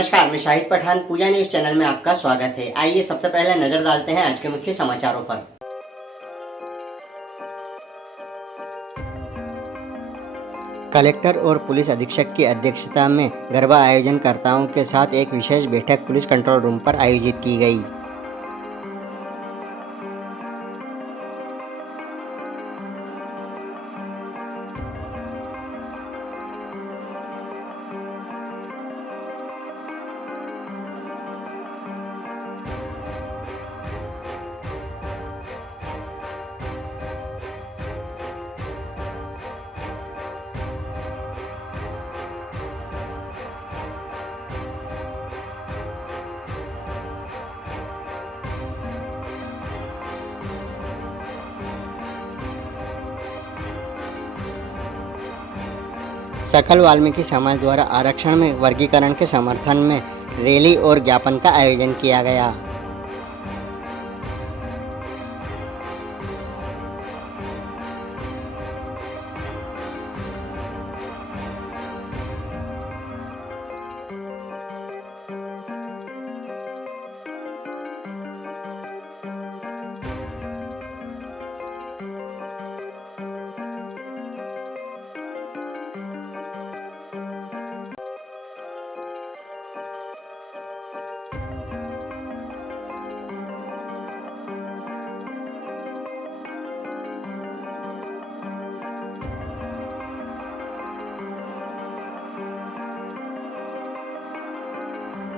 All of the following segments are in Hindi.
नमस्कार, मैं शाहिद पठान पूजा न्यूज चैनल में आपका स्वागत है। आइए सबसे पहले नजर डालते हैं आज के मुख्य समाचारों पर। कलेक्टर और पुलिस अधीक्षक की अध्यक्षता में गरबा आयोजनकर्ताओं के साथ एक विशेष बैठक पुलिस कंट्रोल रूम पर आयोजित की गई। सकल वाल्मीकि समाज द्वारा आरक्षण में वर्गीकरण के समर्थन में रैली और ज्ञापन का आयोजन किया गया।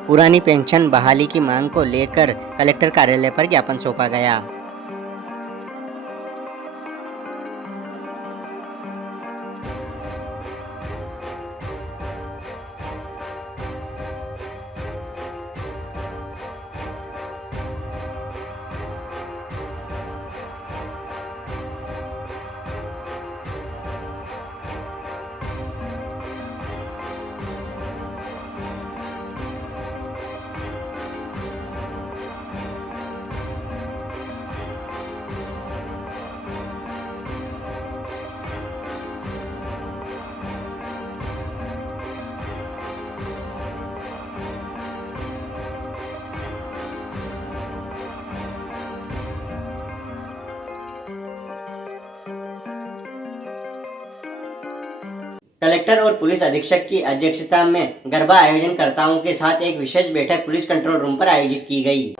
पुरानी पेंशन बहाली की मांग को लेकर कलेक्टर कार्यालय पर ज्ञापन सौंपा गया। कलेक्टर और पुलिस अधीक्षक की अध्यक्षता में गरबा आयोजनकर्ताओं के साथ एक विशेष बैठक पुलिस कंट्रोल रूम पर आयोजित की गई।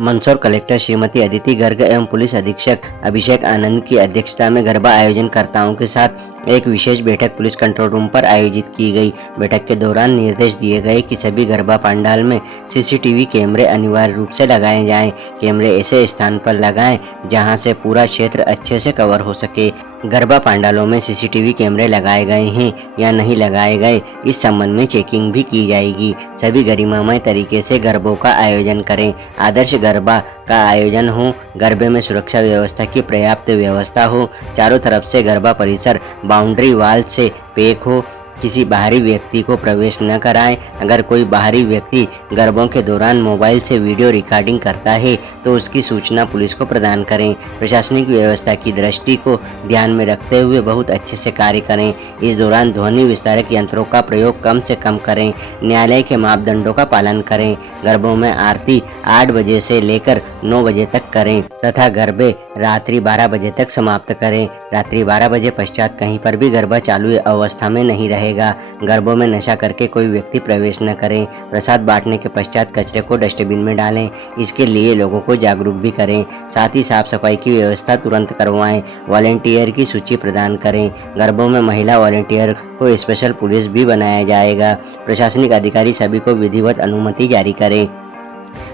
मंदसौर कलेक्टर श्रीमती अदिति गर्ग एवं पुलिस अधीक्षक अभिषेक आनंद की अध्यक्षता में गरबा आयोजनकर्ताओं के साथ एक विशेष बैठक पुलिस कंट्रोल रूम पर आयोजित की गई। बैठक के दौरान निर्देश दिए गए कि सभी गरबा पंडाल में सीसीटीवी कैमरे अनिवार्य रूप से लगाए जाएं। कैमरे ऐसे स्थान पर लगाएं जहां से पूरा क्षेत्र अच्छे से कवर हो सके। गरबा पंडालों में सीसीटीवी कैमरे लगाए गए हैं या नहीं लगाए गए, इस संबंध में चेकिंग भी की जाएगी। सभी गरिमामय तरीके से गरबों का आयोजन करें। आदर्श गरबा का आयोजन हो। गरबे में सुरक्षा व्यवस्था की पर्याप्त व्यवस्था हो। चारों तरफ से गरबा परिसर बाउंड्री वाल से पैक हो। किसी बाहरी व्यक्ति को प्रवेश न कराएं। अगर कोई बाहरी व्यक्ति गरबों के दौरान मोबाइल से वीडियो रिकॉर्डिंग करता है तो उसकी सूचना पुलिस को प्रदान करें। प्रशासनिक व्यवस्था की दृष्टि को ध्यान में रखते हुए बहुत अच्छे से कार्य करें। इस दौरान ध्वनि विस्तारक यंत्रों का प्रयोग कम से कम करें। न्यायालय के मापदंडों का पालन करें। गरबों में आरती 8 बजे से लेकर 9 बजे तक करें तथा गरबे रात्रि 12 बजे तक समाप्त करें। रात्रि 12 बजे पश्चात कहीं पर भी गरबा चालू अवस्था में नहीं रहेगा। गरबों में नशा करके कोई व्यक्ति प्रवेश न करें। प्रसाद बांटने के पश्चात कचरे को डस्टबिन में डालें। इसके लिए लोगों को जागरूक भी करें। साथ ही साफ सफाई की व्यवस्था तुरंत करवाएं। वॉलंटियर की सूची प्रदान करें। गरबों में महिला वॉलंटियर को स्पेशल पुलिस भी बनाया जाएगा। प्रशासनिक अधिकारी सभी को विधिवत अनुमति जारी करें।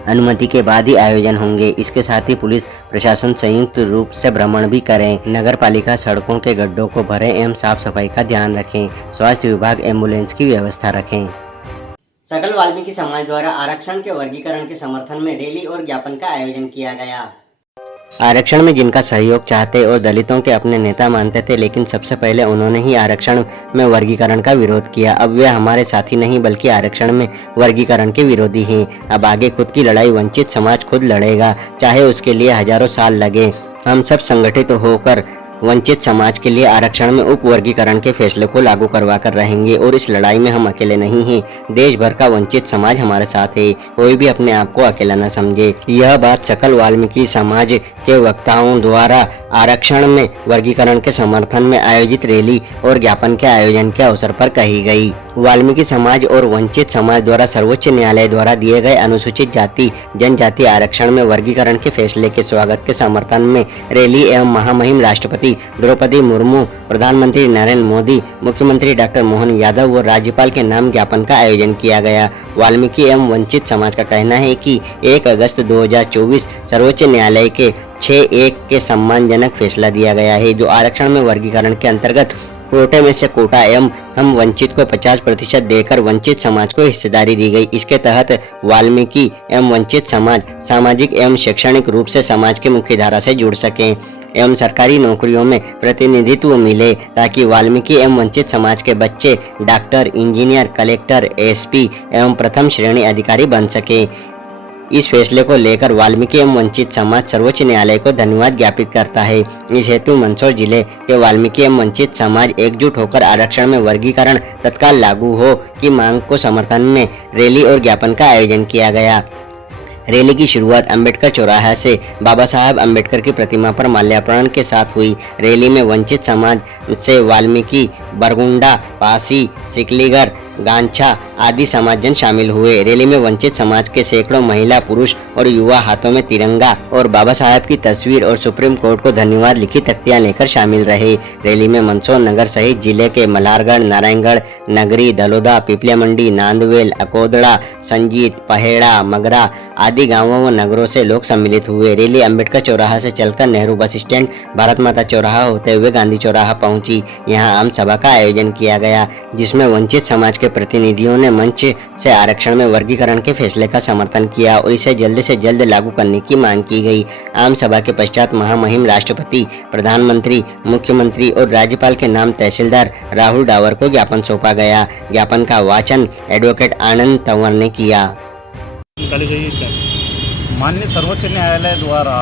अनुमति के बाद ही आयोजन होंगे। इसके साथ ही पुलिस प्रशासन संयुक्त रूप से भ्रमण भी करें। नगर पालिका सड़कों के गड्ढों को भरें एवं साफ सफाई का ध्यान रखें। स्वास्थ्य विभाग एम्बुलेंस की व्यवस्था रखें। सकल वाल्मीकि समाज द्वारा आरक्षण के वर्गीकरण के समर्थन में रैली और ज्ञापन का आयोजन किया गया। आरक्षण में जिनका सहयोग चाहते और दलितों के अपने नेता मानते थे, लेकिन सबसे पहले उन्होंने ही आरक्षण में वर्गीकरण का विरोध किया। अब वे हमारे साथी नहीं बल्कि आरक्षण में वर्गीकरण के विरोधी हैं। अब आगे खुद की लड़ाई वंचित समाज खुद लड़ेगा, चाहे उसके लिए हजारों साल लगे। हम सब संगठित होकर वंचित समाज के लिए आरक्षण में उप वर्गीकरण के फैसले को लागू करवा कर रहेंगे और इस लड़ाई में हम अकेले नहीं हैं। देश भर का वंचित समाज हमारे साथ है। कोई भी अपने आप को अकेला न समझे। यह बात सकल वाल्मीकि समाज के वक्ताओं द्वारा आरक्षण में वर्गीकरण के समर्थन में आयोजित रैली और ज्ञापन के आयोजन के अवसर पर कही गई। वाल्मीकि समाज और वंचित समाज द्वारा सर्वोच्च न्यायालय द्वारा दिए गए अनुसूचित जाति जनजाति आरक्षण में वर्गीकरण के फैसले के स्वागत के समर्थन में रैली एवं महामहिम राष्ट्रपति द्रौपदी मुर्मू, प्रधानमंत्री नरेंद्र मोदी, मुख्यमंत्री डॉक्टर मोहन यादव व राज्यपाल के नाम ज्ञापन का आयोजन किया गया। वाल्मीकि एवं वंचित समाज का कहना है कि 1 अगस्त 2024 सर्वोच्च न्यायालय के 6-1 के सम्मानजनक फैसला दिया गया है, जो आरक्षण में वर्गीकरण के अंतर्गत कोटे में से कोटा एवं हम वंचित को 50% देकर वंचित समाज को हिस्सेदारी दी गई। इसके तहत वाल्मीकि एवं वंचित समाज सामाजिक एवं शैक्षणिक रूप से समाज की मुख्य धारा से जुड़ सकें एवं सरकारी नौकरियों में प्रतिनिधित्व मिले, ताकि वाल्मीकि एवं वंचित समाज के बच्चे डॉक्टर, इंजीनियर, कलेक्टर, एसपी एवं प्रथम श्रेणी अधिकारी बन सके। इस फैसले को लेकर वाल्मीकि एवं वंचित समाज सर्वोच्च न्यायालय को धन्यवाद ज्ञापित करता है। इस हेतु मंदसौर जिले के वाल्मीकि एवं वंचित समाज एकजुट होकर आरक्षण में वर्गीकरण तत्काल लागू हो की मांग को समर्थन में रैली और ज्ञापन का आयोजन किया गया। रैली की शुरुआत अंबेडकर चौराहा से बाबा साहब अंबेडकर की प्रतिमा पर माल्यार्पण के साथ हुई। रैली में वंचित समाज से वाल्मीकि, बरगुंडा, पासी, सिकलीगर, गांछा आदि समाजजन शामिल हुए। रैली में वंचित समाज के सैकड़ों महिला, पुरुष और युवा हाथों में तिरंगा और बाबा साहब की तस्वीर और सुप्रीम कोर्ट को धन्यवाद लिखी तख्तियां लेकर शामिल रहे। रैली में मंदसौर नगर सहित जिले के मल्हारगढ़, नारायणगढ़, नगरी, दलोदा, पिपलिया मंडी, नांदवेल, अकोदड़ा, संजीत, पहेड़ा, मगरा आदि गांवों व नगरों से लोग सम्मिलित हुए। रैली अंबेडकर चौराहा से चलकर नेहरू बस स्टैंड, भारत माता चौराहा होते हुए गांधी चौराहा पहुंची। यहां आम सभा का आयोजन किया गया, जिसमें वंचित समाज के प्रतिनिधियों ने मंच से आरक्षण में वर्गीकरण के फैसले का समर्थन किया और इसे जल्द से जल्द लागू करने की मांग की गई। आम सभा के पश्चात महामहिम राष्ट्रपति, प्रधानमंत्री, मुख्यमंत्री और राज्यपाल के नाम तहसीलदार राहुल डावर को ज्ञापन सौंपा गया। ज्ञापन का वाचन एडवोकेट आनंद तंवर ने किया। माननीय सर्वोच्च न्यायालय द्वारा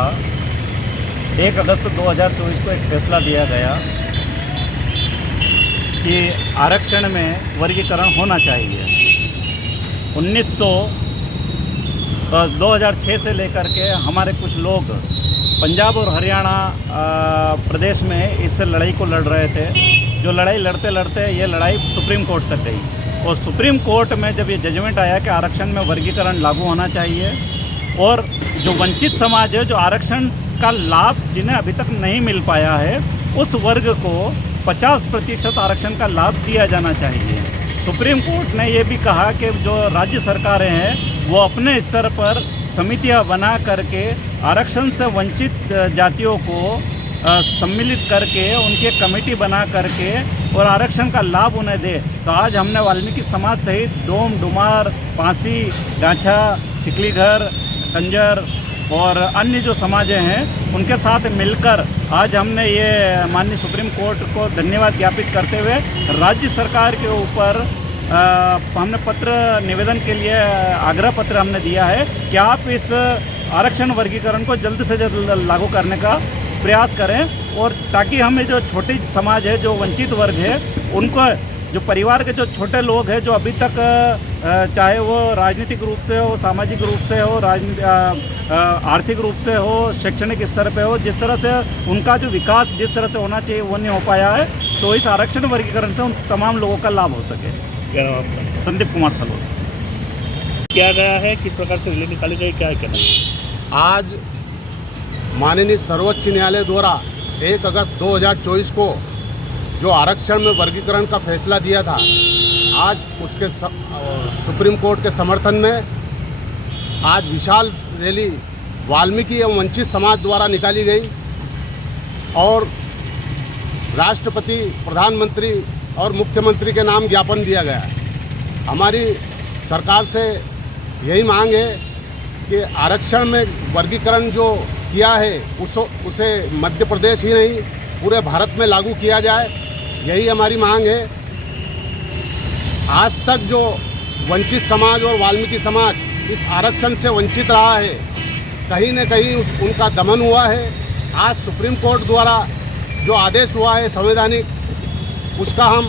1 अगस्त 2024 को एक फैसला दिया गया कि आरक्षण में वर्गीकरण होना चाहिए। 2006 से लेकर के हमारे कुछ लोग पंजाब और हरियाणा प्रदेश में इस लड़ाई को लड़ रहे थे। जो लड़ाई लड़ते लड़ते ये लड़ाई सुप्रीम कोर्ट तक गई और सुप्रीम कोर्ट में जब ये जजमेंट आया कि आरक्षण में वर्गीकरण लागू होना चाहिए और जो वंचित समाज है, जो आरक्षण का लाभ जिन्हें अभी तक नहीं मिल पाया है, उस वर्ग को 50% आरक्षण का लाभ दिया जाना चाहिए। सुप्रीम कोर्ट ने ये भी कहा कि जो राज्य सरकारें हैं वो अपने स्तर पर समितियां बना करके आरक्षण से वंचित जातियों को सम्मिलित करके उनके कमेटी बना करके और आरक्षण का लाभ उन्हें दे। तो आज हमने वाल्मीकि समाज सहित डोम, डुमार, पासी, गांछा, सिकलीघर, कंजर और अन्य जो समाजें हैं उनके साथ मिलकर आज हमने ये माननीय सुप्रीम कोर्ट को धन्यवाद ज्ञापित करते हुए राज्य सरकार के ऊपर हमने पत्र निवेदन के लिए आग्रह पत्र हमने दिया है कि आप इस आरक्षण वर्गीकरण को जल्द से जल्द लागू करने का प्रयास करें और ताकि हमें जो छोटी समाज है, जो वंचित वर्ग है, उनको जो परिवार के जो छोटे लोग हैं, जो अभी तक चाहे वो राजनीतिक रूप से हो, सामाजिक रूप से हो, आर्थिक रूप से हो, शैक्षणिक स्तर पे हो, जिस तरह से उनका जो विकास जिस तरह से होना चाहिए वो नहीं हो पाया है, तो इस आरक्षण वर्गीकरण से उन तमाम लोगों का लाभ हो सके। क्या नाम आपका? संदीप कुमार सलोद। किया गया है, किस प्रकार से रैली निकाली गई, क्या कहना? आज माननीय सर्वोच्च न्यायालय द्वारा 1 अगस्त 2024 को जो आरक्षण में वर्गीकरण का फैसला दिया था, आज उसके सुप्रीम कोर्ट के समर्थन में आज विशाल रैली वाल्मीकि एवं वंचित समाज द्वारा निकाली गई और राष्ट्रपति, प्रधानमंत्री और मुख्यमंत्री के नाम ज्ञापन दिया गया। हमारी सरकार से यही मांग है कि आरक्षण में वर्गीकरण जो किया है उसे मध्य प्रदेश ही नहीं पूरे भारत में लागू किया जाए, यही हमारी मांग है। आज तक जो वंचित समाज और वाल्मीकि समाज इस आरक्षण से वंचित रहा है, कहीं न कहीं उनका दमन हुआ है। आज सुप्रीम कोर्ट द्वारा जो आदेश हुआ है संवैधानिक, उसका हम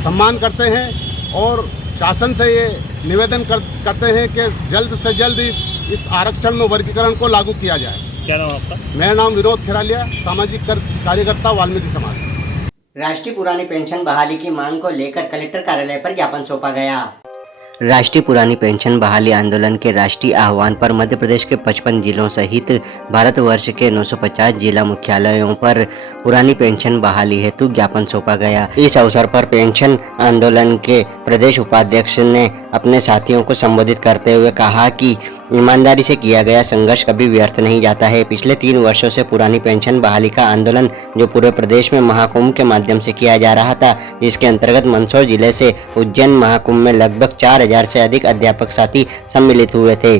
सम्मान करते हैं और शासन से ये निवेदन करते हैं कि जल्द से जल्द इस आरक्षण में वर्गीकरण को लागू किया जाए। क्या नाम आपका? मेरा नाम विनोद खेरालिया, सामाजिक कार्यकर्ता, वाल्मीकि समाज। राष्ट्रीय पुरानी पेंशन बहाली की मांग को लेकर कलेक्टर कार्यालय पर ज्ञापन सौंपा गया। राष्ट्रीय पुरानी पेंशन बहाली आंदोलन के राष्ट्रीय आह्वान पर मध्य प्रदेश के 55 जिलों सहित भारतवर्ष के 950 जिला मुख्यालयों पर पुरानी पेंशन बहाली हेतु ज्ञापन सौंपा गया। इस अवसर पर पेंशन आंदोलन के प्रदेश उपाध्यक्ष ने अपने साथियों को संबोधित करते हुए कहा कि ईमानदारी से किया गया संघर्ष कभी व्यर्थ नहीं जाता है। पिछले 3 वर्षों से पुरानी पेंशन बहाली का आंदोलन जो पूरे प्रदेश में महाकुंभ के माध्यम से किया जा रहा था, जिसके अंतर्गत मंदसौर जिले से उज्जैन महाकुंभ में लगभग 4000 से अधिक अध्यापक साथी सम्मिलित हुए थे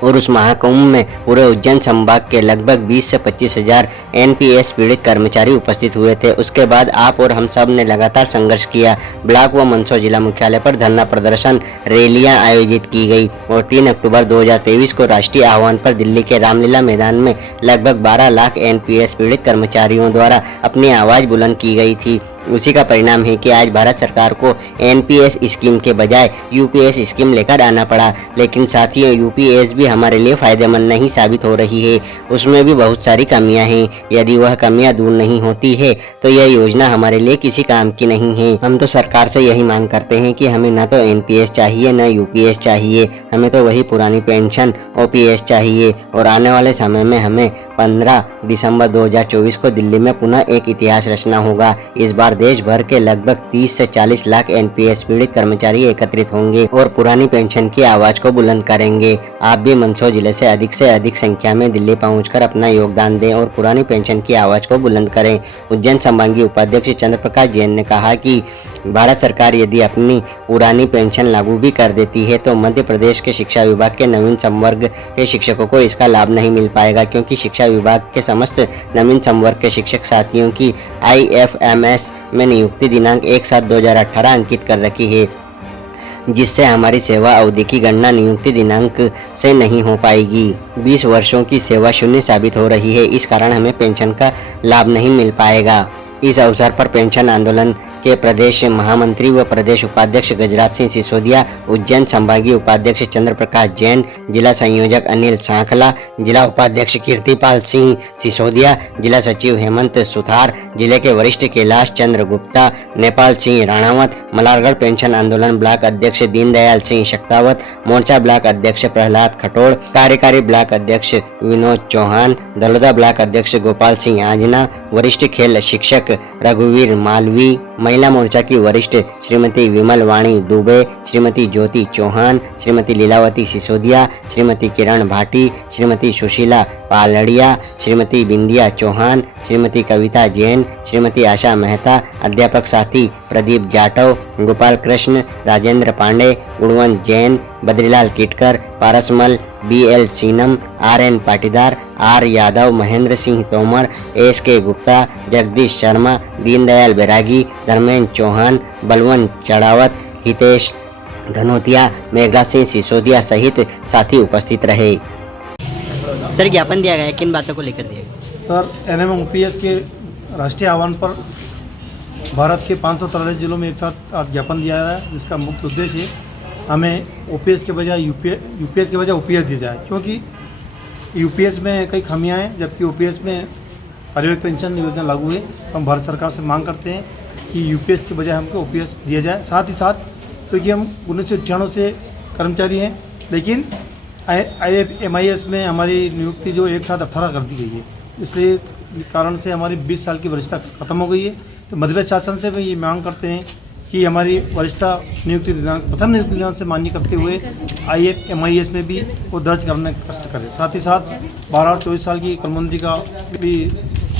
और उस महाकुंभ में पूरे उज्जैन संभाग के लगभग 20 से 25 हजार एनपीएस पीड़ित कर्मचारी उपस्थित हुए थे। उसके बाद आप और हम सब ने लगातार संघर्ष किया। ब्लॉक व मंदसौर जिला मुख्यालय पर धरना प्रदर्शन, रैलियां आयोजित की गई और 3 अक्टूबर 2023 को राष्ट्रीय आह्वान पर दिल्ली के रामलीला मैदान में लगभग 12 लाख एनपीएस पीड़ित कर्मचारियों द्वारा अपनी आवाज बुलंद की गई थी। उसी का परिणाम है कि आज भारत सरकार को एनपीएस स्कीम के बजाय यूपीएस स्कीम लेकर आना पड़ा। लेकिन साथियों, यूपीएस भी हमारे लिए फायदेमंद नहीं साबित हो रही है। उसमें भी बहुत सारी कमियां हैं। यदि वह कमियां दूर नहीं होती है तो यह योजना हमारे लिए किसी काम की नहीं है। हम तो सरकार से यही मांग करते हैं कि हमें न तो एनपीएस चाहिए न यूपीएस चाहिए, हमें तो वही पुरानी पेंशन ओपीएस चाहिए। और आने वाले समय में हमें 15 दिसंबर 2024 को दिल्ली में पुनः एक इतिहास रचना होगा। इस बार देश भर के लगभग 30 से 40 लाख एनपीएस पीड़ित कर्मचारी एकत्रित होंगे और पुरानी पेंशन की आवाज को बुलंद करेंगे। आप भी मंदसौर जिले से अधिक संख्या में दिल्ली पहुंचकर अपना योगदान दें और पुरानी पेंशन की आवाज को बुलंद करें। उज्जैन संभागीय उपाध्यक्ष चंद्रप्रकाश जैन ने कहा कि भारत सरकार यदि अपनी पुरानी पेंशन लागू भी कर देती है तो मध्य प्रदेश के शिक्षा विभाग के नवीन संवर्ग के शिक्षकों को इसका लाभ नहीं मिल पाएगा, क्योंकि शिक्षा विभाग के समस्त नवीन संवर्ग के शिक्षक साथियों की IFMS में नियुक्ति दिनांक 1/7/2018 अंकित कर रखी है, जिससे हमारी सेवा अवधि की गणना नियुक्ति दिनांक से नहीं हो पाएगी। 20 वर्षों की सेवा शून्य साबित हो रही है, इस कारण हमें पेंशन का लाभ नहीं मिल पाएगा। इस अवसर पर पेंशन आंदोलन के प्रदेश महामंत्री व प्रदेश उपाध्यक्ष गजराज सिंह सिसोदिया, उज्जैन संभागीय उपाध्यक्ष चंद्रप्रकाश जैन, जिला संयोजक अनिल सांखला, जिला उपाध्यक्ष कीर्तिपाल सिंह सिसोदिया, जिला सचिव हेमंत सुथार, जिले के वरिष्ठ कैलाश चंद्र गुप्ता, नेपाल सिंह राणावत, मलारगढ़ पेंशन आंदोलन ब्लॉक अध्यक्ष दीनदयाल सिंह शक्तावत, मोर्चा ब्लॉक अध्यक्ष प्रहलाद खटोड़, कार्यकारी ब्लॉक अध्यक्ष विनोद चौहान, दलोदा ब्लॉक अध्यक्ष गोपाल सिंह आजना, वरिष्ठ खेल शिक्षक रघुवीर मालवी, महिला मोर्चा की वरिष्ठ श्रीमती विमल वाणी दुबे, श्रीमती ज्योति चौहान, श्रीमती लीलावती सिसोदिया, श्रीमती किरण भाटी, श्रीमती सुशीला पालड़िया, श्रीमती बिंदिया चौहान, श्रीमती कविता जैन, श्रीमती आशा मेहता, अध्यापक साथी प्रदीप जाटव, गोपाल कृष्ण, राजेंद्र पांडे, गुणवंत Jain, Badrilal किटकर, Parasmal, BL सीनम, RN Patidar, R Yadav, Mahendra Singh Tomar, SK Gupta, Jagdish Sharma, Deendayal बैरागी, धर्मेंद्र चौहान, बलवंत चढ़ावत, हितेश धनोतिया, मेघला सिंह सिसोदिया सहित साथी उपस्थित रहे। सर, ज्ञापन दिया गया, किन बातों को लेकर दिया गया? सर, NMOPS के राष्ट्रीय आह्वान पर भारत के 543 जिलों में एक साथ आज ज्ञापन दिया है, जिसका मुख्य उद्देश्य है हमें OPS के बजाय यूपीएस के बजाय OPS दी जाए, क्योंकि यूपीएस में कई खामियां हैं, जबकि OPS में पारिवारिक पेंशन योजना लागू है। हम भारत सरकार से मांग करते हैं कि यूपीएस के बजाय हमको OPS दिया जाए। साथ ही साथ क्योंकि हम 1998 से कर्मचारी हैं, लेकिन IFMIS में हमारी नियुक्ति जो 1/7/18 कर दी गई है, इसलिए कारण से हमारी 20 साल की वरिष्ठता खत्म हो गई है। तो मध्य प्रदेश शासन से भी ये मांग करते हैं कि हमारी वरिष्ठता नियुक्ति दिनांक प्रथम नियुक्ति दिनांक से मान्य करते हुए IFMIS में भी वो दर्ज करने का कष्ट करें। साथ ही साथ 12 और 24 साल की कर्मबंदी का भी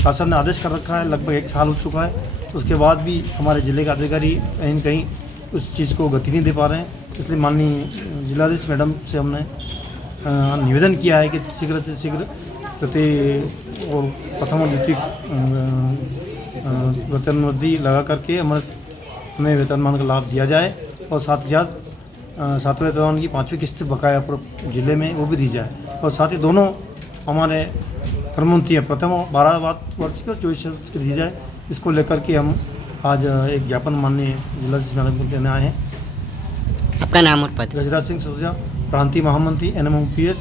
शासन ने आदेश कर रखा है, लगभग 1 साल हो चुका है। उसके बाद भी हमारे जिले के अधिकारी कहीं न कहीं उस चीज़ को गति नहीं दे पा रहे हैं। इसलिए माननीय जिलाधीश मैडम से हमने निवेदन किया है कि शीघ्र से शीघ्र प्रति और प्रथम और द्वितीय वेतन वृद्धि लगा करके हमें वेतनमान का लाभ दिया जाए और साथ ही साथ 7वें वेतनमान की 5वीं किस्त बकाया जिले में वो भी दी जाए और साथ ही दोनों हमारे क्रमोन्नति है, प्रथम 12 वर्ष की और 24 वर्ष की दी जाए, इसको लेकर के हम आज एक ज्ञापन माननीय जिलाधीश मैडम को देने आए हैं। आपका नाम और पद? गजराज सिंह ससुजा, प्रांतीय महामंत्री NMOPS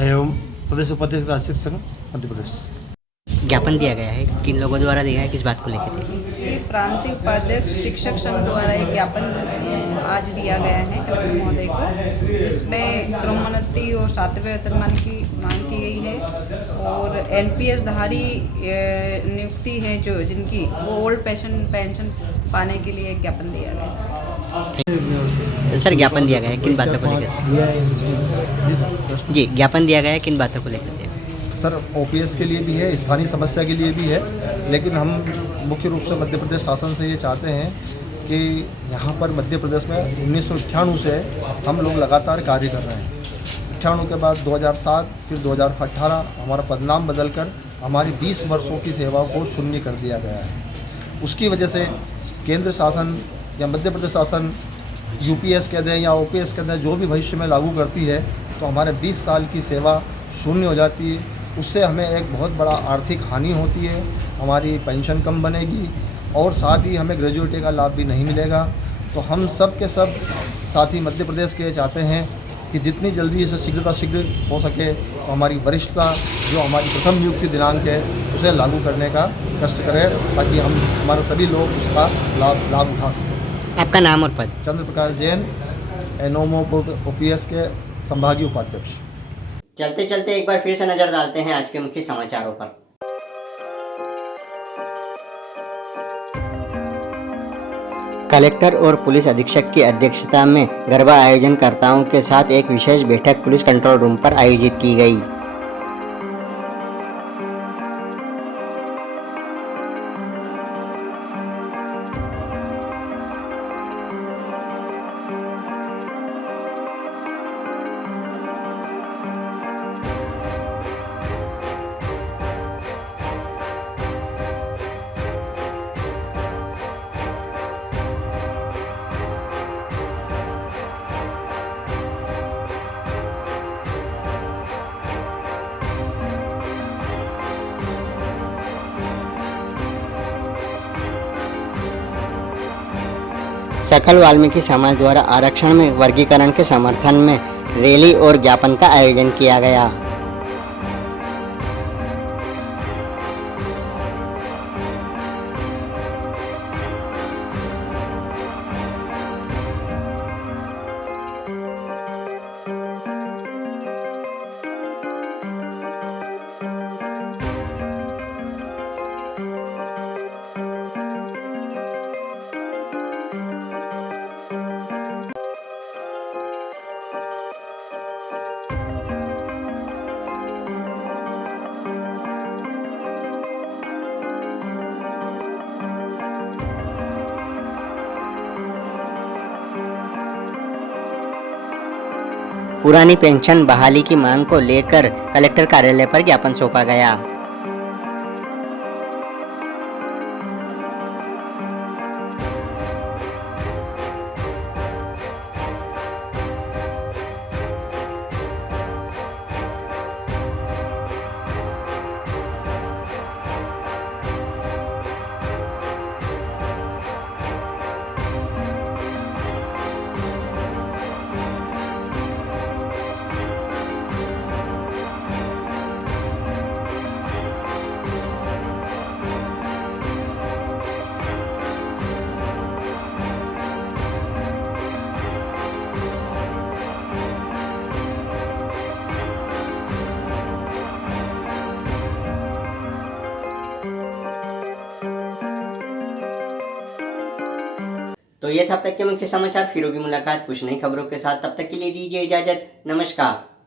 एवं प्रदेश उपाध्यक्ष राष्ट्रीय संघ मध्य प्रदेश। ज्ञापन दिया गया है, किन लोगों द्वारा दिया है, किस बात को लेकर दिया? ये प्रांतीय उपाध्यक्ष शिक्षक संघ द्वारा एक ज्ञापन आज दिया गया है कलेक्टर महोदय को। इसमें क्रमोन्नति और 7वें वेतनमान की मांग की गई है और NPS धारी नियुक्ति है जो जिनकी वो ओल्ड पेंशन पाने के लिए एक ज्ञापन दिया गया है। सर, ज्ञापन दिया गया है, किन बातों को लेकर? जी, ज्ञापन दिया गया है, किन बातों को लेकर? सर, OPS के लिए भी है, स्थानीय समस्या के लिए भी है, लेकिन हम मुख्य रूप से मध्य प्रदेश शासन से ये चाहते हैं कि यहाँ पर मध्य प्रदेश में 1998 से हम लोग लगातार कार्य कर रहे हैं। 98 के बाद 2007 फिर 2018 हमारा पदनाम बदलकर हमारी 20 वर्षों की सेवा को शून्य कर दिया गया है। उसकी वजह से केंद्र शासन या मध्य प्रदेश शासन UPS कह दें या OPS कह दें, जो भी भविष्य में लागू करती है, तो हमारे 20 साल की सेवा शून्य हो जाती है। उससे हमें एक बहुत बड़ा आर्थिक हानि होती है, हमारी पेंशन कम बनेगी और साथ ही हमें ग्रेजुएटी का लाभ भी नहीं मिलेगा। तो हम सब के सब साथी मध्य प्रदेश के चाहते हैं कि जितनी जल्दी इसे शीघ्र हो सके तो हमारी वरिष्ठता जो हमारी प्रथम नियुक्ति दिनांक है उसे लागू करने का कष्ट करें, ताकि हम हमारे सभी लोग उसका लाभ उठा सकें। आपका नाम और पद? चंद्र प्रकाश जैन, NMOPS के संभागीय उपाध्यक्ष। चलते चलते एक बार फिर से नजर डालते हैं आज के मुख्य समाचारों पर। कलेक्टर और पुलिस अधीक्षक की अध्यक्षता में गरबा आयोजनकर्ताओं के साथ एक विशेष बैठक पुलिस कंट्रोल रूम पर आयोजित की गई। सकल वाल्मीकि समाज द्वारा आरक्षण में वर्गीकरण के समर्थन में रैली और ज्ञापन का आयोजन किया गया। पुरानी पेंशन बहाली की मांग को लेकर कलेक्टर कार्यालय पर ज्ञापन सौंपा गया। तो ये था अब तक के मुख्य समाचार। फिर होगी मुलाकात कुछ नई खबरों के साथ, तब तक के लिए दीजिए इजाजत। नमस्कार।